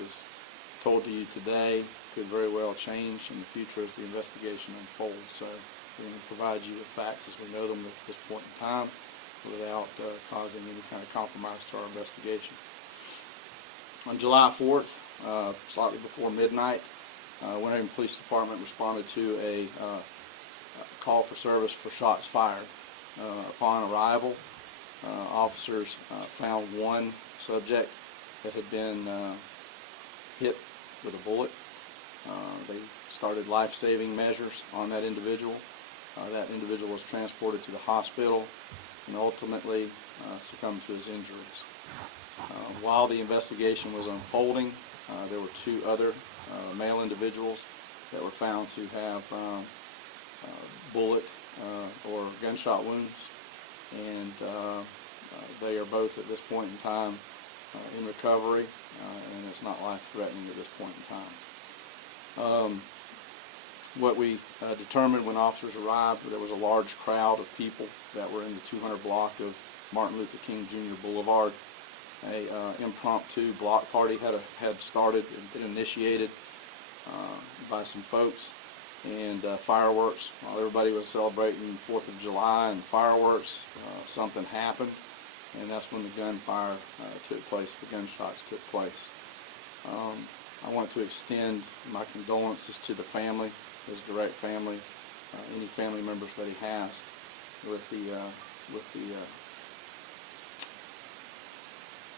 is told to you today could very well change in the future as the investigation unfolds. So we're going to provide you with facts as we know them at this point in time without causing any kind of compromise to our investigation. On July 4th, slightly before midnight, Winter Haven Police Department responded to a call for service for shots fired. Upon arrival, officers found one subject that had been hit with a bullet. They started life-saving measures on that individual. That individual was transported to the hospital and ultimately succumbed to his injuries. While the investigation was unfolding, there were two other male individuals that were found to have bullet or gunshot wounds, and they are both at this point in time in recovery, and it's not life-threatening at this point in time. What we determined when officers arrived, there was a large crowd of people that were in the 200 block of Martin Luther King Jr. Boulevard. A impromptu block party had started and been initiated by some folks, and fireworks. While everybody was celebrating 4th of July and fireworks, something happened, and that's when the gunfire took place, the gunshots took place. I want to extend my condolences to the family, his direct family, any family members that he has, with the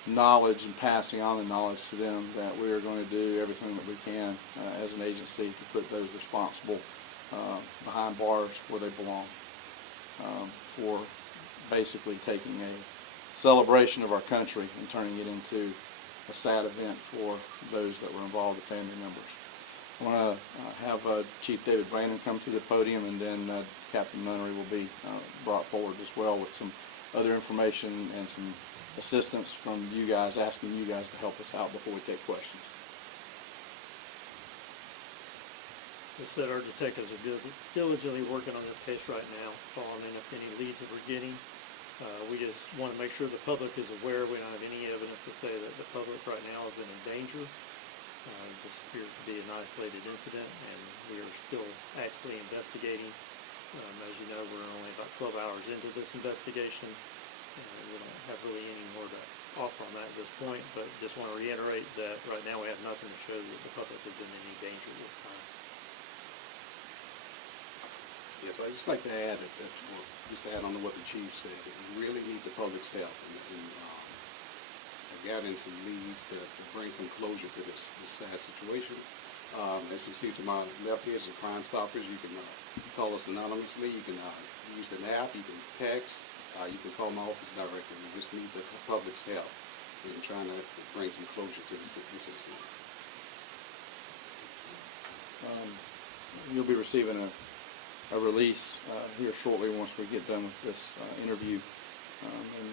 knowledge and passing on the knowledge to them that we are going to do everything that we can as an agency to put those responsible behind bars where they belong, for basically taking a celebration of our country and turning it into a sad event for those that were involved, the family members. I want to have Chief David Brandon come to the podium, and then Captain Nunnery will be brought forward as well with some other information and some assistance from you guys, asking you guys to help us out before we take questions. As I said, our detectives are diligently working on this case right now, following up any leads that we're getting. We just want to make sure the public is aware. We don't have any evidence to say that the public right now is in danger. This appears to be an isolated incident, and we are still actively investigating. As you know, we're only about 12 hours into this investigation. We don't have really any more to offer on that at this point, but just want to reiterate that right now we have nothing to show that the public is in any danger at this time. Yes, I'd just like to add, just to add on to what the chief said, that we really need the public's help in gathering some leads to bring some closure to this sad situation. As you see to my left here is the Crime Stoppers. You can call us anonymously. You can use an app. You can text. You can call my office directly. We just need the public's help in trying to bring some closure to this incident. You'll be receiving a release here shortly once we get done with this interview. And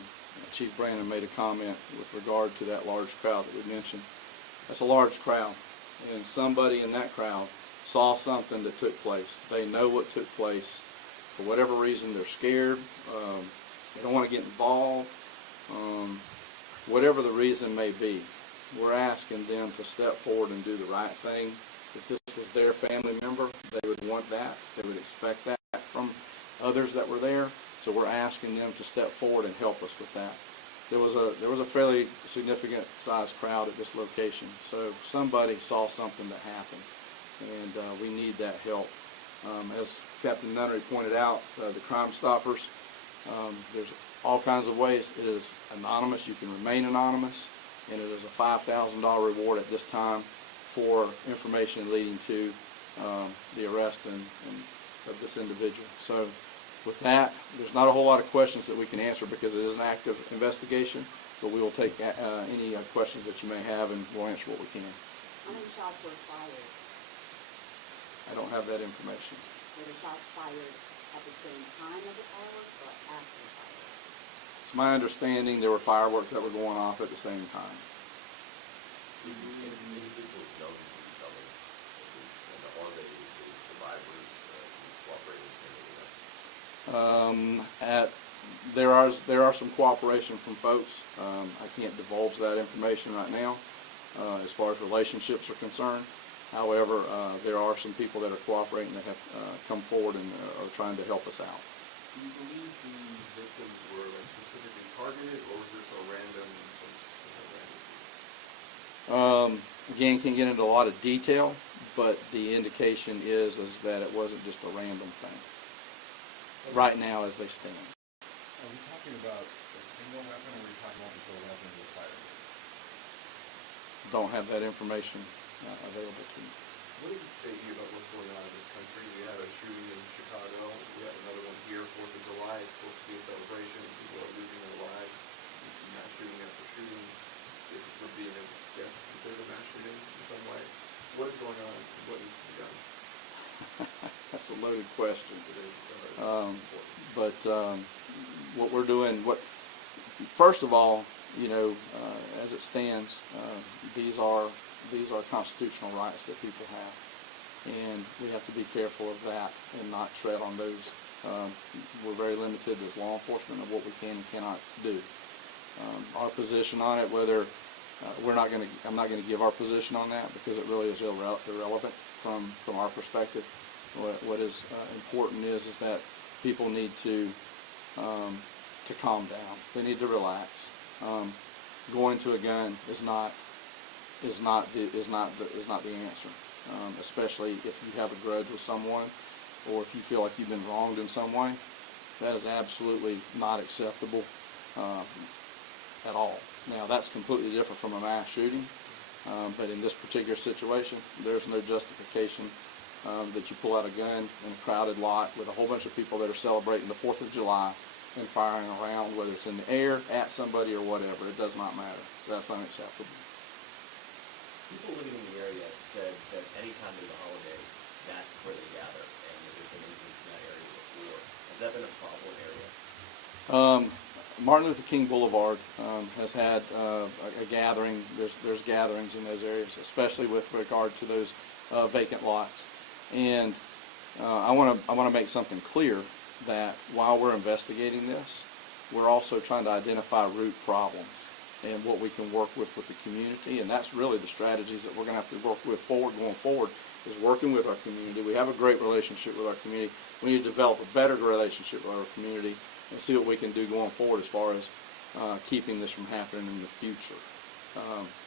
Chief Brandon made a comment with regard to that large crowd that we mentioned. That's a large crowd, and somebody in that crowd saw something that took place. They know what took place. For whatever reason, they're scared. They don't want to get involved. Whatever the reason may be, we're asking them to step forward and do the right thing. If this was their family member, they would want that. They would expect that from others that were there. So we're asking them to step forward and help us with that. There was a fairly significant sized crowd at this location. So somebody saw something that happened, and we need that help. As Captain Nunnery pointed out, the Crime Stoppers, there's all kinds of ways. It is anonymous. You can remain anonymous, and it is a $5,000 reward at this time for information leading to the arrest of this individual. So with that, there's not a whole lot of questions that we can answer because it is an active investigation, but we will take any questions that you may have, and we'll answer what we can. How many shots were fired? I don't have that information. Were the shots fired at the same time as the fireworks or after the fireworks? It's my understanding there were fireworks that were going off at the same time. Individuals know each other, and are they survivors, cooperating in There are some cooperation from folks. I can't divulge that information right now, as far as relationships are concerned. However, there are some people that are cooperating that have come forward and are trying to help us out. Do you believe the victims were like specifically targeted, or was this a random? Again, can't get into a lot of detail, but the indication is that it wasn't just a random thing. Right now, as they stand. Are we talking about a single weapon, or are we talking about multiple weapons with fire? Don't have that information available to me. What did it say to you about what's going on in this country? We had a shooting in Chicago. We have another one here, 4th of July. It's supposed to be a celebration. People are losing their lives. Mass shooting after shooting. This is for being a death considered a mass shooting in some way. What is going on? What needs to be done? That's a loaded question. It is important. But what we're doing, first of all, as it stands, these are constitutional rights that people have, and we have to be careful of that and not tread on those. We're very limited as law enforcement of what we can and cannot do. Our position on it, whether I'm not going to give our position on that because it really is irrelevant from our perspective. What is important is that people need to calm down. They need to relax. Going to a gun is not the answer, especially if you have a grudge with someone or if you feel like you've been wronged in some way. That is absolutely not acceptable at all. Now, that's completely different from a mass shooting, but in this particular situation, there's no justification that you pull out a gun in a crowded lot with a whole bunch of people that are celebrating the 4th of July and firing around, whether it's in the air, at somebody, or whatever. It does not matter. That's unacceptable. People living in the area said that any time there's a holiday, that's where they gather, and that there's been incidents in that area before. Has that been a problem area? Martin Luther King Boulevard has had a gathering. There's gatherings in those areas, especially with regard to those vacant lots. And I want to make something clear that while we're investigating this, we're also trying to identify root problems and what we can work with the community. And that's really the strategies that we're going to have to work with going forward, is working with our community. We have a great relationship with our community. We need to develop a better relationship with our community and see what we can do going forward as far as keeping this from happening in the future,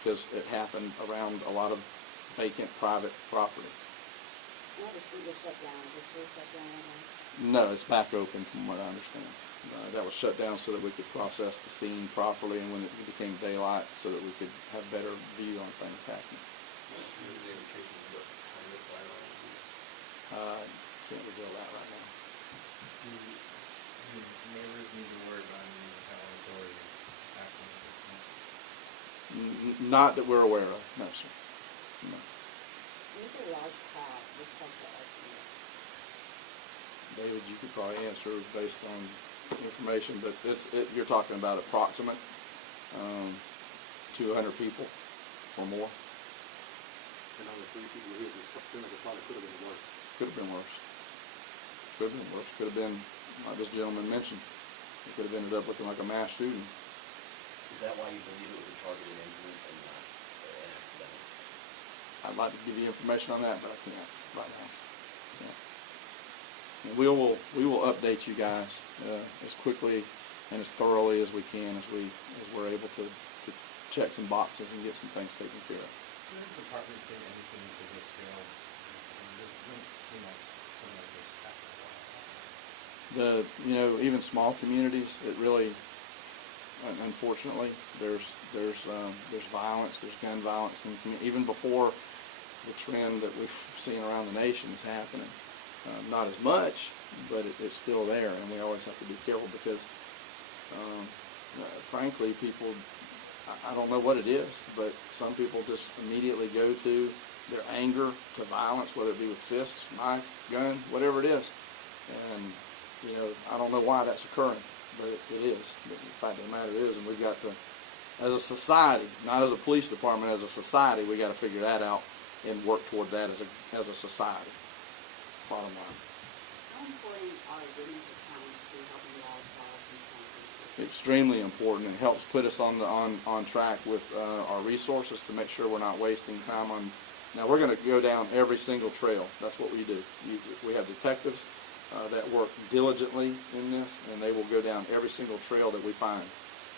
because it happened around a lot of vacant private property. Now the street was shut down. Is it still shut down right now? No, it's back open from what I understand. That was shut down so that we could process the scene properly, and when it became daylight, so that we could have better view on things happening. Can't reveal that right now. Do neighbors need to worry about any retaliatory actions at this point? Not that we're aware of, no, sir. No. These are large crowds. What's like the estimate? David, you could probably answer based on information, but you're talking about approximate 200 people or more. And on the 3 people here, it seemed like it probably could have been worse. Could have been worse. Could have been worse. Could have been, like this gentleman mentioned, it could have ended up looking like a mass shooting. Is that why you believe it was a targeted incident and not an accident? I'd like to give you information on that, but I can't right now. Yeah. And we will update you guys as quickly and as thoroughly as we can as we're able to check some boxes and get some things taken care of. Where has the department seen anything to this scale? It doesn't seem like something like this happens a lot. Even small communities, it really, unfortunately, there's violence, there's gun violence, and even before the trend that we've seen around the nation is happening. Not as much, but it's still there, and we always have to be careful because, frankly, people, I don't know what it is, but some people just immediately go to their anger to violence, whether it be with fists, knife, gun, whatever it is. And, I don't know why that's occurring, but it is. But the fact of the matter is, and we've got to, as a society, not as a police department, as a society, we got to figure that out and work toward that as a society. Bottom line. How important are witness accounts to helping law solve these kinds of issues? extremely important. It helps put us on track with our resources to make sure we're not wasting time on. Now we're going to go down every single trail. That's what we do. We have detectives that work diligently in this, and they will go down every single trail that we find.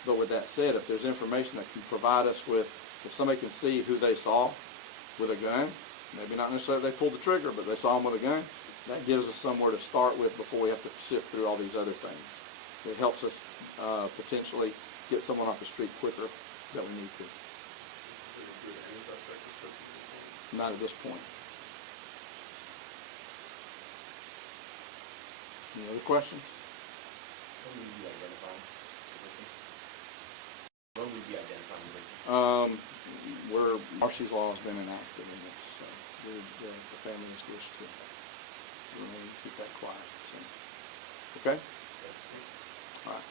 But with that said, if there's information that can provide us with, if somebody can see who they saw with a gun, maybe not necessarily they pulled the trigger, but they saw them with a gun, that gives us somewhere to start with before we have to sift through all these other things. It helps us potentially get someone off the street quicker that we need to. Not at this point. Any other questions? When will you be identifying the victim? When will you be identifying the victim? Marcy's law has been enacted in this, so the family has wished to remain, keep that quiet. So. Okay? All right.